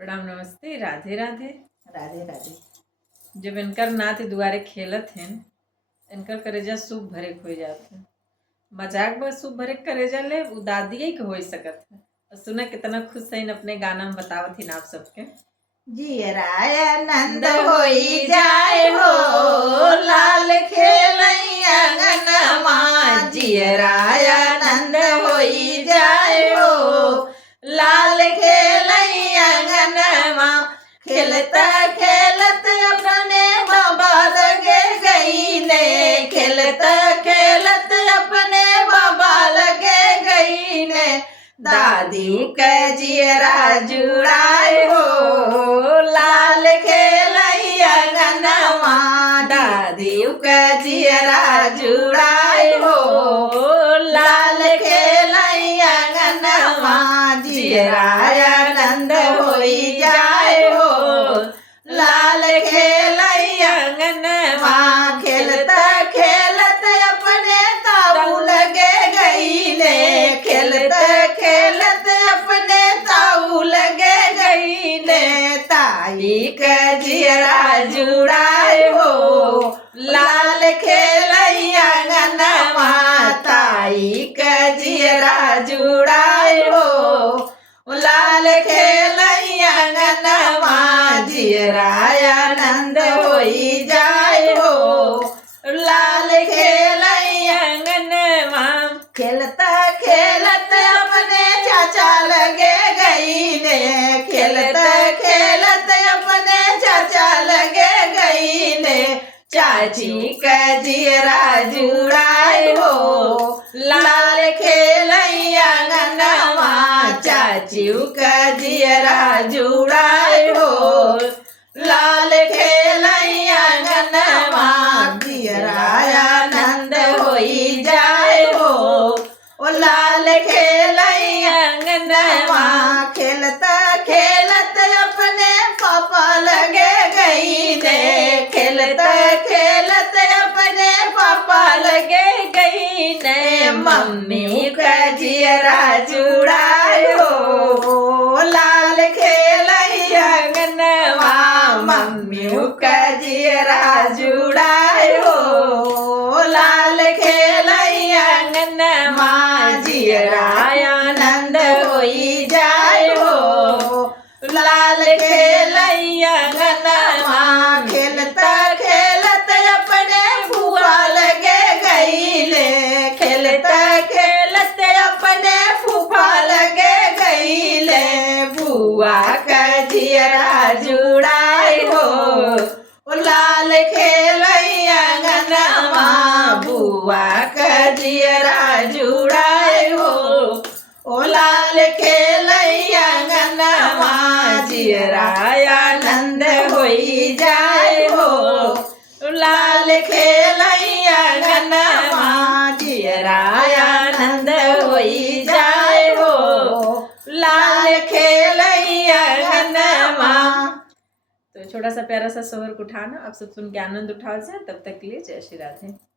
प्रणाम, नमस्ते, राधे राधे। राधे राधे। जब इनकर नाथ दुआरे खेलत हैं, इनकर करेजा सूप भरे हो जात है। मजाक बस सूप भरे करेजा ले दादी के हो सकत है। सुना कितना खुश है अपने गाना में बतावत ही आप सबके। जियराय नंद होई जाए हो, लाल खेलैया अंगनमा। जियराय नंद होई जाए हो, लाल खेलैया अंगनमा। खेलत खेलत अपने बाबा लगे गईले, खेलत खेलत अपने बाबा लगे गईले। दादी के जियरा जुड़ाए हो, लाल खेलैया अंगनमा। दादी के जियरा जुड़ाए हो, लाल खेलैया अंगनमा। जियराय आनंद होई जाए हो, लाल खेलैया अंगनमा। खेलत खेलत अपने ताऊ लगे गईले, खेलत खेलत अपने ताऊ लगे गईले। ताई के जियरा जुड़ाए हो, लाल खेलैया अंगनमा। ताई के जियरा जुड़ाए हो, लाल खेलैया अंगनमा। जियराय आनंद होई जाए हो, लाल खेलैया अंगनमा। खेलत खेलत अपने चाचा लगे गईले, खेलत खेलत अपने चाचा लगे गईले। चाची के जियरा जुड़ाए हो, लाल खेलैया अंगनमा। चाची के जियरा जुड़ाए हो, लाल खेलैया अंगनमा। जियराय आनंद होई जाए हो, लाल खेलैया अंगनमा। खेलत खेलत अपने पापा लगे गईले, खेलत खेलत अपने पापा लगे गईले। मम्मी का जियरा जुड़ाए हो, लाल खेलैया अंगनमा। मम्मी का जियरा जुड़ाए हो, लाल खेलैया अंगनमा। जियराय आनंद होई जाए हो, लाल खेलैया अंगनमा। खेलत खेलत अपने फुआ लगे गईले, खेलत खेलत अपने फूफा लगे गईले। बुआ का जियरा जुड़ाए हो, लाल खेलैया अंगनमा। बुआ का जियरा जुड़ाए हो, लाल खेलैया अंगनमा। जियराय आनंद होई जाए हो, लाल खेलैया अंगनमा। जियराय आनंद होई जाए हो, लाल खेलैया अंगनमा। तो छोटा सा प्यारा सा सोहर उठाना, आप सब सुन के आनंद उठाओ। तब तक के लिए जय श्री राधे।